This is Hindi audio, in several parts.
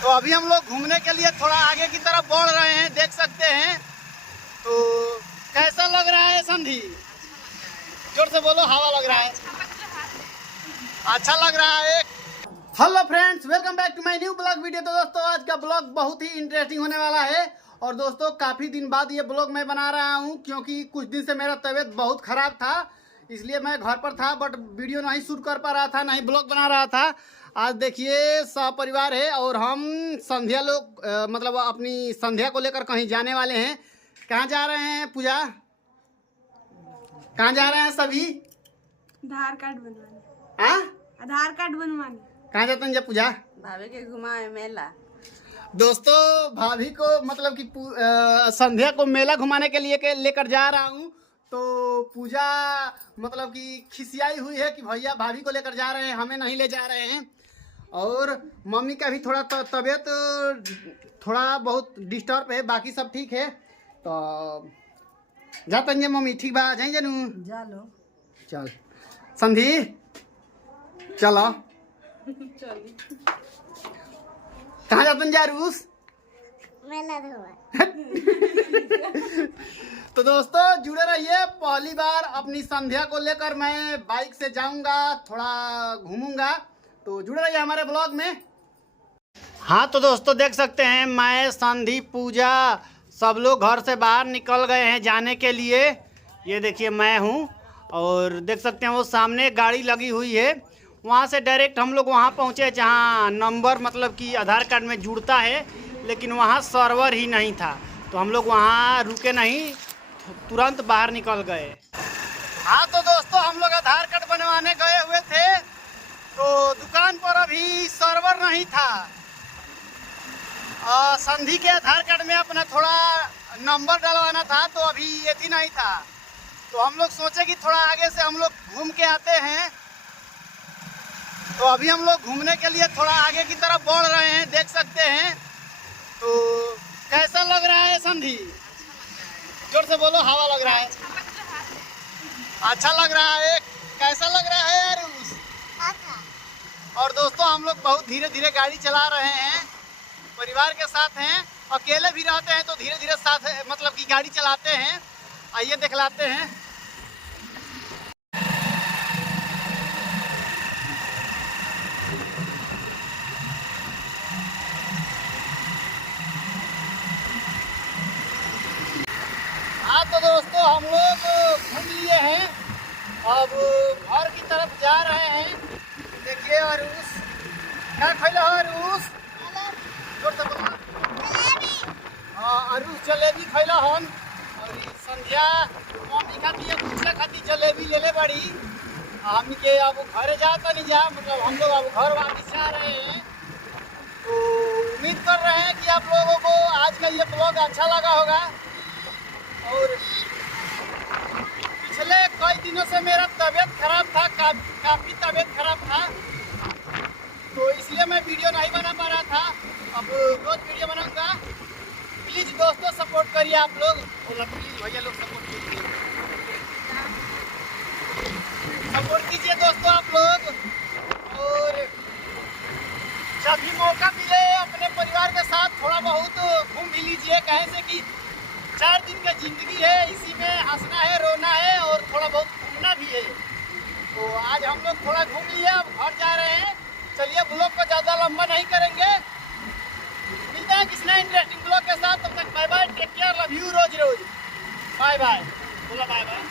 तो अभी हम लोग घूमने के लिए थोड़ा आगे की तरफ बढ़ रहे हैं, देख सकते हैं। तो कैसा लग रहा है संधि? जोर से बोलो। हवा लग रहा है, अच्छा लग रहा है। Hello friends, welcome back to my new blog video. तो दोस्तों आज का ब्लॉग बहुत ही इंटरेस्टिंग होने वाला है। और दोस्तों काफ़ी दिन बाद ये ब्लॉग मैं बना रहा हूँ, क्योंकि कुछ दिन से मेरा तबीयत बहुत ख़राब था, इसलिए मैं घर पर था, बट वीडियो नहीं शूट कर पा रहा था, नहीं ब्लॉग बना रहा था। आज देखिए सब परिवार है और हम संध्या लोग मतलब अपनी संध्या को लेकर कहीं जाने वाले हैं। कहाँ जा रहे हैं पूजा? कहाँ जा रहे हैं सभी? आधार कार्ड बनवाने। हाँ, आधार कार्ड बनवाने। कहाँ जाते हैं जब पूजा? भाभी के घुमाए मेला। दोस्तों भाभी को मतलब कि संध्या को मेला घुमाने के लिए लेकर जा रहा हूँ। तो पूजा मतलब कि खिसियाई हुई है कि भैया भाभी को लेकर जा रहे हैं, हमें नहीं ले जा रहे हैं। और मम्मी का भी थोड़ा तबीयत थोड़ा बहुत डिस्टर्ब है, बाकी सब ठीक है। तो जाते हैं मम्मी, ठीक बा? जाए जानू जा लो। चल संधि चलो। कहाँ जाते हैं जारूस? मेला धोआ। तो दोस्तों जुड़े रहिए। पहली बार अपनी संध्या को लेकर मैं बाइक से जाऊंगा, थोड़ा घूमूंगा, तो जुड़े रहिए हमारे ब्लॉग में। हाँ तो दोस्तों देख सकते हैं, मैं संधि पूजा सब लोग घर से बाहर निकल गए हैं जाने के लिए। ये देखिए मैं हूँ, और देख सकते हैं वो सामने गाड़ी लगी हुई है। वहाँ से डायरेक्ट हम लोग वहाँ पहुँचे जहाँ नंबर मतलब कि आधार कार्ड में जुड़ता है, लेकिन वहाँ सर्वर ही नहीं था, तो हम लोग वहाँ रुके नहीं, तुरंत बाहर निकल गए। हाँ तो दोस्तों हम लोग आधार कार्ड बनवाने गए हुए थे, तो दुकान पर अभी सर्वर नहीं था। संधि के आधार कार्ड में अपना थोड़ा नंबर डलवाना था, तो अभी ये भी नहीं था। तो हम लोग सोचे कि थोड़ा आगे से हम लोग घूम के आते हैं। तो अभी हम लोग घूमने के लिए थोड़ा आगे की तरफ बढ़ रहे हैं, देख सकते हैं। तो कैसा लग रहा है संधि? जोर से बोलो। हवा लग रहा है, अच्छा लग रहा है। कैसा लग रहा है यार? और दोस्तों हम लोग बहुत धीरे धीरे गाड़ी चला रहे हैं, परिवार के साथ हैं। अकेले भी रहते हैं तो धीरे धीरे साथ मतलब कि गाड़ी चलाते हैं। आइए दिखलाते हैं। हाँ तो दोस्तों हम लोग घूम लिए हैं, अब घर की तरफ जा रहे हैं। देखिए अरूस क्या खैला है? अरूस अरूस जलेबी खैला हम, और संध्या मम्मी खाती है, दूसरे खाती जलेबी ले ले बड़ी। हम के अब घर जाता नहीं जा, मतलब हम लोग अब घर वापस जा रहे हैं। तो उम्मीद कर रहे हैं कि आप लोगों को आज का ये ब्लॉग अच्छा लगा होगा। और पिछले कई दिनों से मेरा तबीयत खराब था, काफ़ी तबीयत खराब था, तो इसलिए मैं वीडियो नहीं बना पा रहा था। अब रोज वीडियो बनाऊंगा। प्लीज़ दोस्तों सपोर्ट करिए आप लोग, और प्लीज़ भैया लोग सपोर्ट कीजिए दोस्तों आप लोग। और जब भी मौका मिले अपने परिवार के साथ थोड़ा बहुत घूम भी लीजिए, कहे से कि 4 दिन का जिंदगी है, इसी में हंसना है, रोना है और थोड़ा बहुत घूमना भी है। तो आज हम लोग थोड़ा घूम लिए, अब घर जा रहे हैं। चलिए ब्लॉग को ज़्यादा लंबा नहीं करेंगे, मिलते हैं किसी नए इंटरेस्टिंग ब्लॉग के साथ। तब तक bye bye, take care, love you, रोज रोज बाय बाय। बोला बाय बाय,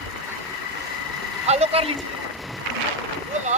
फॉलो कर लीजिए, बोला।